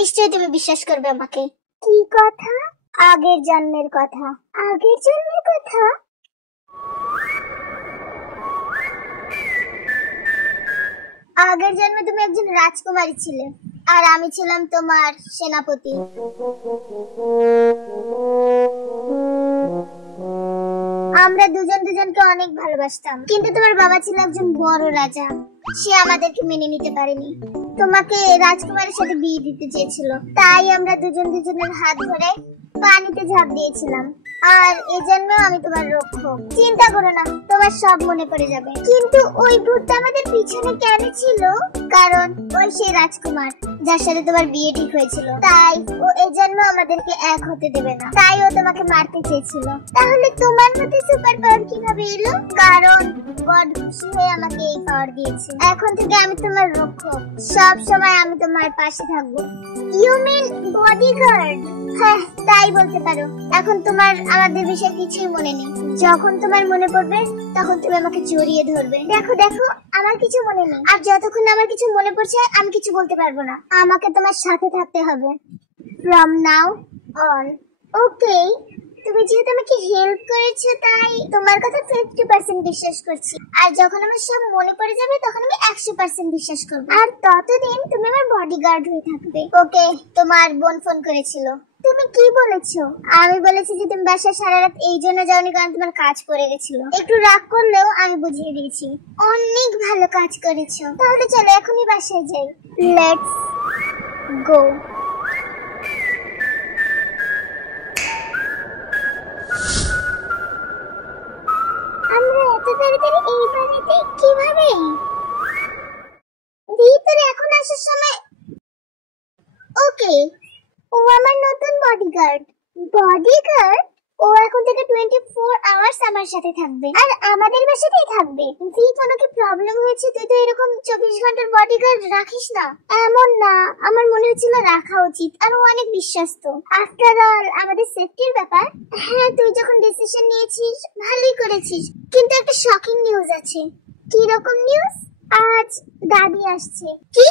নিশ্চয়ই তুমি বিশ্বাস করবে আমাকে। কি কথা? আগের জন্মের কথা। আগের জন্মের কথা? আগের জন্মে তুমি একজন রাজকুমারী ছিলে আর আমি ছিলাম তোমার সেনাপতি। আমরা দুজন দুজনকে অনেক ভালোবাসতাম, কিন্তু তোমার বাবা ছিল একজন বড় রাজা। সে আমাদেরকে মেনে নিতে পারেনি, তোমাকে রাজকুমারের সাথে বিয়ে দিতে চেয়েছিল। তাই আমরা দুজন দুজনের হাত ধরে পানিতে ঝাঁপ দিয়েছিলাম। আর এই জন্যও আমি তোমার রক্ষক। চিন্তা করো না, তোমার সব মনে পড়ে যাবে। কিন্তু ওই ভূতটা আমাদের পিছনে কেন ছিল? কারণ ওই সেই রাজকুমার যার সাথে তোমার বিয়ে ঠিক হয়েছিল। তাই ও এই জন্য আমাদেরকে এক হতে দেবে না। তাই ও তোমাকে মারতে চেয়েছিল। তাহলে তোমার মধ্যে সুপার পাওয়ার কিভাবে এলো? কারণ গড খুশি হয়ে আমাকে এই পাওয়ার দিয়েছে। এখন থেকে আমি তোমার রক্ষক, সব সময় আমি তোমার পাশে থাকবো। You mean bodyguard? হ্যাঁ, তাই বলতে পারো। এখন তোমার আমাদের বিষয়ে কিছুই মনে নেই। যখন তোমার মনে পড়বে তখন তুমি আমাকে জড়িয়ে ধরবে। দেখো দেখো, আমার কিছু মনে নেই। আর যতক্ষণ আমার কিছু মনে পড়ছে আমি কিছু বলতে পারবো না। আমাকে তোমার সাথে থাকতে হবে ফ্রম নাও অন। ওকে, তুমি যেহেতু আমাকে হেল্প করেছো তাই তোমার কথা 50% বিশ্বাস করছি। আর যখন আমার সব মনে পড়ে যাবে তখন আমি 100% বিশ্বাস করব। আর ততদিন তুমি আমার বডিগার্ড হয়ে থাকবে। ওকে, তোমার বোন ফোন করেছিল। তুমি কি বলেছো? আমি বলেছি যে তুমি বাসায় সারা রাত এই জন্য যাওনি কারণ তোমার কাজ পড়ে গেছিল। একটু রাগ করলেও আমি বুঝিয়ে দিয়েছি। অনেক ভালো কাজ করেছো। তাহলে চলো এখনই বাসায় যাই। Let's go. আমরা এত তাড়াতাড়ি এই বাড়িতে কিভাবে? ভিতরে এখন আসার সময়। ওকে, ও আমার নতুন বডিগার্ড। বডিগার্ড? ও এখন থেকে 24 আওয়ার্স আমার সাথে থাকবে আর আমাদের বাসাতেই থাকবে। কোনো কি প্রবলেম হয়েছে? তুই তো এরকম 24 ঘন্টার বডিগার্ড রাখিস না। এমন না, আমার মনে হচ্ছিল রাখা উচিত। আর ও অনেক বিশ্বস্ত। আফটার অল আমাদের সেফটির ব্যাপার। হ্যাঁ, তুই যখন ডিসিশন নিয়েছিস ভালোই করেছিস। কিন্তু একটা শকিং নিউজ আছে। কি রকম নিউজ? আজ দাদি আসছে। কি?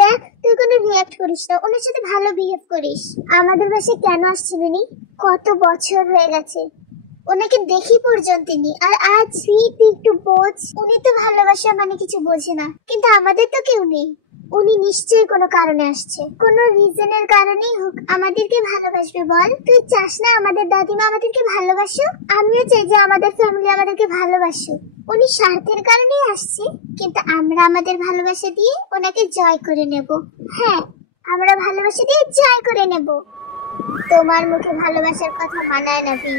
দেখ, তুই কোনো রিঅ্যাক্ট করিস না, ওনার সাথে ভালো বিহেভ করিস। আমাদের বাসায় কেন আসছে উনি? কত বছর হয়ে গেছে ওনাকে দেখি পর্যন্ত নি। আর আজ তুই একটু বোঝ। উনি তো ভালোবাসা মানে কিছু বোঝে না, কিন্তু আমাদের তো কেউ নেই। উনি নিশ্চয়ই কোনো কারণে আসছে। কোনো রিজনের কারণেই হোক আমাদেরকে ভালোবাসবে। বল, তুই চাস না আমাদের দাদিমা আমাদেরকে ভালোবাসুক? আমিও চাই যে আমাদের ফ্যামিলি আমাদেরকে ভালোবাসুক। উনি স্বার্থের কারণেই আসছে, কিন্তু আমরা আমাদের ভালোবাসা দিয়ে ওনাকে জয় করে নেব। হ্যাঁ, আমরা ভালোবাসা দিয়ে জয় করে নেব। তোমার মুখে ভালোবাসার কথা মানায় না ভি।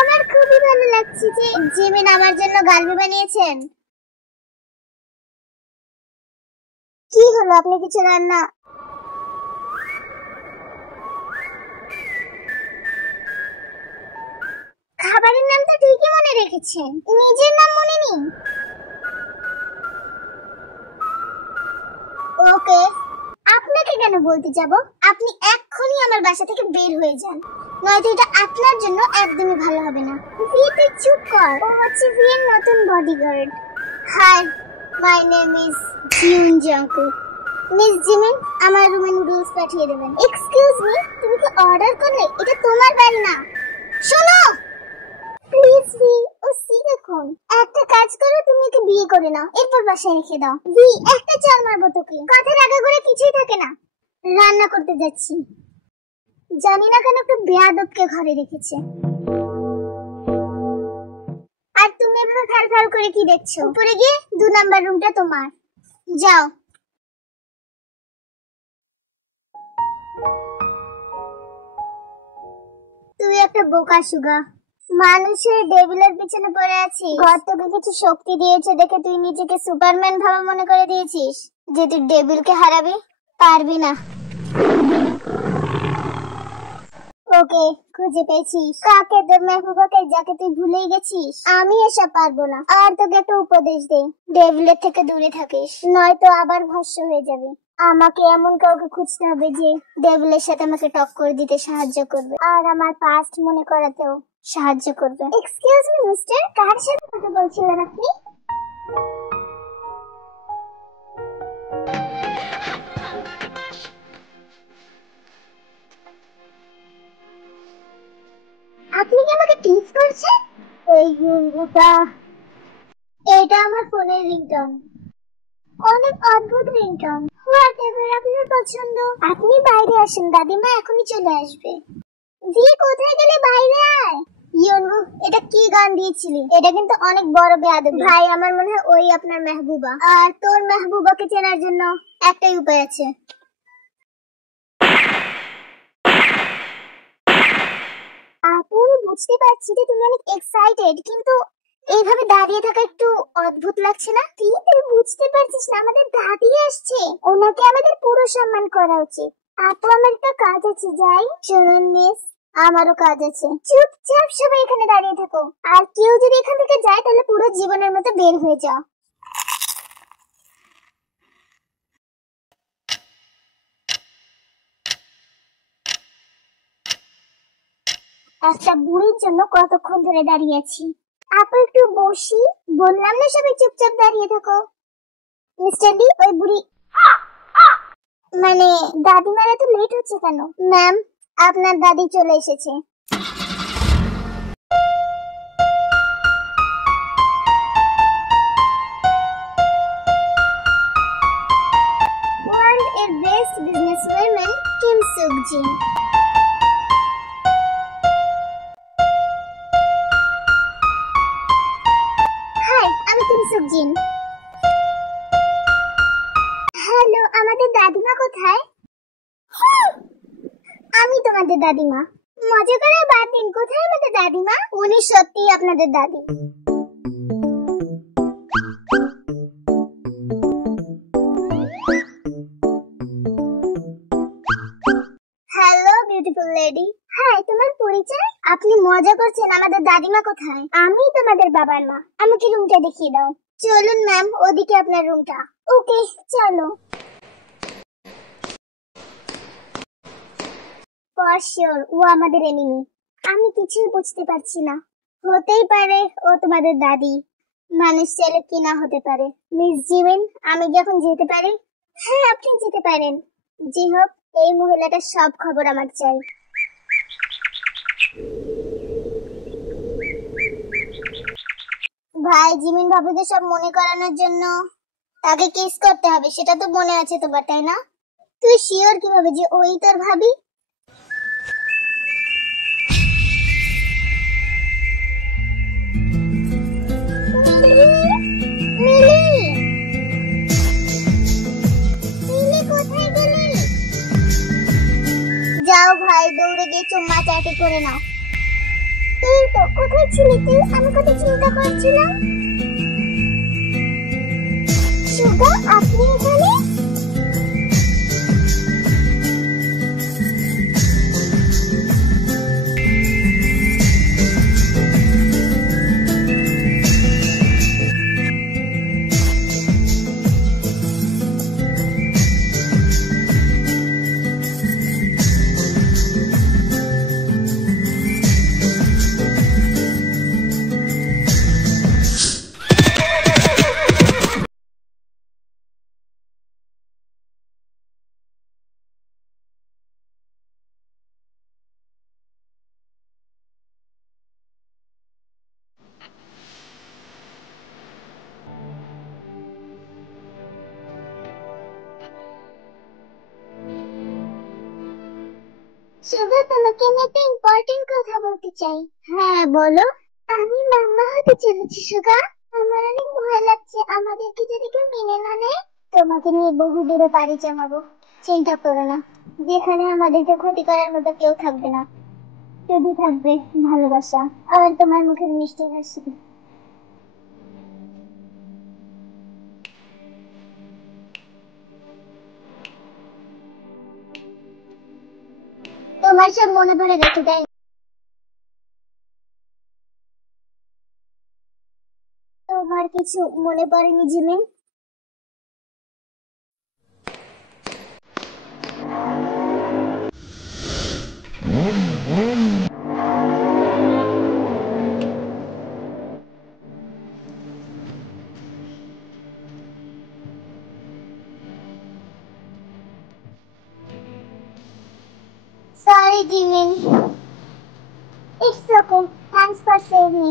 আমার খুবই ভালো লাগছে যে জিমিন আমার জন্য গালবি বানিয়েছেন। কি হলো, আপনি কিছু রান্না? খাবারের নাম তো ঠিকই মনে রেখেছেন, নিজের নাম মনে নেই। ওকে, আপনাকে কেন বলতে যাব? আপনি এক্ষুনি আমার বাসা থেকে বের হয়ে যান, নয়তো এটা আপনার জন্য একদমই ভালো হবে না। ভি, তুই চুপ কর। ও হচ্ছে ভিয়ের নতুন bodyguard. Hi, my name is Jeon Jungkook. Miss Jimin, আমার রুমে নুডলস পাঠিয়ে দেবেন। এক্সকিউজ মি, তুমি কি অর্ডার করলে? এটা তোমার বাড়ি না। শোনো প্লিজ ভি, ও সি দেখুন। একটা কাজ করো, তুমি ওকে বিয়ে করে নাও, এরপর বাসায় রেখে দাও। ভি, একটা চাল মারবো তোকে। কথার আগে করে কিছুই থাকে না। রান্না করতে যাচ্ছি। জানি না কেন একটা বেয়াদবকে ঘরে রেখেছে। আর তুমি এভাবে ফ্যাল ফ্যাল করে কি দেখছো? উপরে গিয়ে 2 নাম্বার রুমটা তোমার। যাও। তুই একটা বোকা সুগা। মানুষের ডেভিলের পিছনে পড়ে আছিস। গড তোকে কিছু শক্তি দিয়েছে দেখে তুই নিজেকে সুপারম্যান ভাবা মনে করে দিয়েছিস যে তুই ডেভিলকে হারাবি। পারবি না। ওকে, খুঁজে পেয়েছিস। কাকে? তোর মেহবুবাকে, যাকে তুই ভুলেই গেছিস। আমি এসব পারবো না। আর তোকে একটা উপদেশ দেই, ডেভিলের থেকে দূরে থাকিস, নয়তো আবার ভস্ম হয়ে যাবে। আমাকে এমন কাউকে খুঁজতে হবে যে ডেভিলের সাথে আমাকে টক্কর দিতে সাহায্য করবে আর আমার পাস্ট মনে করাতেও সাহায্য করবে। এক্সকিউজ মি মিস্টার, কার সাথে কথা বলছিলেন আপনি? আপনি কি আমাকে টিজ করছেন? এই এটা এটা আমার ফোনের রিংটোন। অনেক অদ্ভুত রিংটোন। হোয়াটএভার আপনার পছন্দ। আপনি বাইরে আসেন, দাদিমা এখনই চলে আসবে। জি কোথায় গেলে? বাইরে আয়। ইয়োনু, এটা কি গান দিয়েছিলি? এটা কিন্তু অনেক বড় বেয়াদবি। ভাই আমার মনে হয় ওই আপনার মেহবুবা। আর তোর মেহবুবাকে চেনার জন্য একটাই উপায় আছে। আপু আমি বুঝতে পারছি যে তুমি অনেক এক্সাইটেড, কিন্তু এইভাবে দাঁড়িয়ে থাকা একটু অদ্ভুত লাগছে না? তুই বুঝতে পারছিস না আমাদের দাদি আসছে, ওনাকে আমাদের পুরো সম্মান করা উচিত। আপু আমার একটা কাজ আছে, যাই। শুনুন মিস, আমারও কাজ আছে। চুপচাপ সবাই এখানে দাঁড়িয়ে থাকো, আর কেউ যদি এখান থেকে যায় তাহলে পুরো জীবনের মতো বের হয়ে যাও। একটা বুড়ির জন্য কতক্ষণ ধরে দাঁড়িয়ে আছি। আপু একটু বসি। বললাম না সবাই চুপচাপ দাঁড়িয়ে থাকো। মিস্টার ডি, ওই বুড়ি মানে দাদিমার এত লেট হচ্ছে কেন? ম্যাম, আপনার দাদি চলে এসেছে। ওয়ার্ল্ড এর বেস্ট বিজনেস ওয়াইম্যান কিম সুক জিন। হাই, আমি কিম সুক জিন। হ্যালো, আমাদের দাদিমা কোথায়? আমি তোমাদের দাদিমা। মজা করে বাদ দিন, কোথায় আমাদের দাদিমা? উনি সত্যিই আপনাদের দাদি। Hello beautiful lady. হাই, তোমার পরিচয়? আপনি মজা করছেন, আমাদের দাদিমা কোথায়? আমি তোমাদের বাবার মা, আমাকে রুমটা দেখিয়ে দাও। চলুন ম্যাম, ওদিকে আপনার রুমটা। ওকে চলো। ফর শিওর ও আমাদের এনিমি। আমি কিছুই বুঝতে পারছি না। হতেই পারে ও তোমাদের দাদি, মানুষ চাইলে কি না হতে পারে। মিস জিমিন, আমি কি এখন যেতে পারি? হ্যাঁ আপনি যেতে পারেন। জি হোক, এই মহিলাটার সব খবর আমার চাই। ভাই, জিমিন ভাবিকে সব মনে করানোর জন্য তাকে কিস করতে হবে, সেটা তো মনে আছে তোমার, তাই না? তুই শিওর কিভাবে যে ওই তোর ভাবি? যাও ভাই, দৌড়ে গিয়ে চুম্মা চাটি করে নাও। এই তো, কোথায় ছিলি তুই? আমি কত চিন্তা করছিলাম। সুগা, আপনি এখানে? সুগা, তোমাকে আমি একটা ইম্পর্টেন্ট কথা বলতে চাই। হ্যাঁ বলো। আমি মাম্মা হতে চলেছি সুগা। আমার অনেক ভয় লাগছে, আমাদেরকে যদি কেউ মেনে না নেয়। তোমাকে নিয়ে বহু দূরে পাড়ি জমাবো। চিন্তা করো না, যেখানে আমাদেরকে ক্ষতি করার মতো কেউ থাকবে না। শুধু থাকবে ভালোবাসা আর তোমার মুখের মিষ্টি হাসি। তোমার সব মনে পড়ে গেছে তাই? তোমার কিছু মনে পড়েনি Jimin? Sorry Jimin, it's okay, thanks for saving me.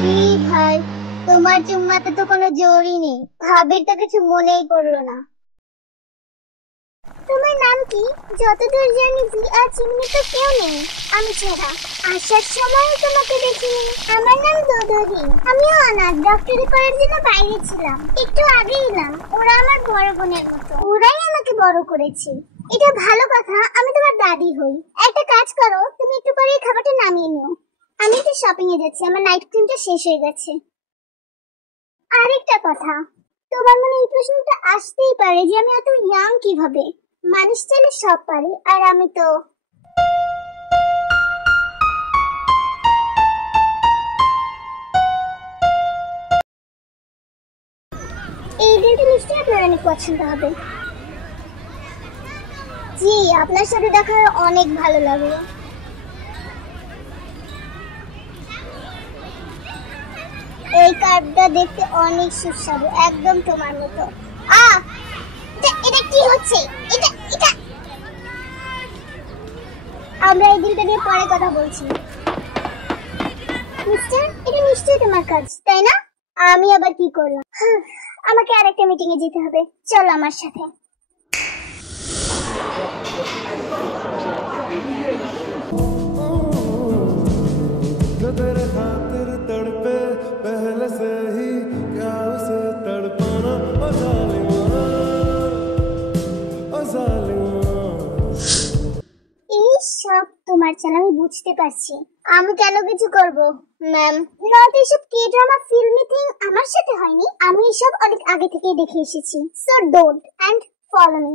কি ভাই, তোমার চুম্মাতে তো কোনো জোরই নেই। ভাবির তো কিছু মনেই পড়লো না। তোমার নাম কি? যতদূর জানি আর চিমনি তো কেউ নেই, আমি ছাড়া। আসার সময় তোমাকে দেখিনি। আমার নাম দোদরি। আমিও অনাথ, ডক্টরি করার জন্য বাইরে ছিলাম, একটু আগে এলাম। ওরা আমার বড় বোনের মতো, ওরাই আমাকে বড় করেছে। এটা ভালো কথা, আমি তোমার দাদি হই। একটা কাজ করো, তুমি একটু পরে খাবারটা নামিয়ে নিও। আমি একটু শপিং এ যাচ্ছি, আমার নাইট ক্রিমটা শেষ হয়ে গেছে। আরেকটা কথা, তোমার মনে এই প্রশ্নটা আসতেই পারে যে আমি এত ইয়াং কিভাবে। মানুষ চাইলে সব পারে, আর আমি তো। এই দিনটা নিশ্চয়ই আপনার অনেক পছন্দ হবে। জি, আপনার সাথে দেখা হয়ে অনেক ভালো লাগলো। এই কার্ডটা দেখতে অনেক সুস্বাদু, একদম তোমার মতো। এটা কি হচ্ছে? এটা এটা আমরা এই দিনটা নিয়ে পরে কথা বলছি। মিস্টার, এটা নিশ্চয়ই তোমার কাজ, তাই না? আমি আবার কি করলাম? আমাকে আরেকটা মিটিং এ যেতে হবে, চলো আমার সাথে। तेरे खातिर तड़पे पहले से ही, क्या उसे तड़पाना? ओ जालिमा, ओ जालिमा। এই সব তোমার চাল, আমি বুঝতে পারছি। আমি কেন কিছু করব ম্যাম? নয়তো এসব কে ড্রামা ফিল্মি থিং আমার সাথে হয়নি। আমি এসব অনেক আগে থেকেই দেখে এসেছি। So don't and follow me.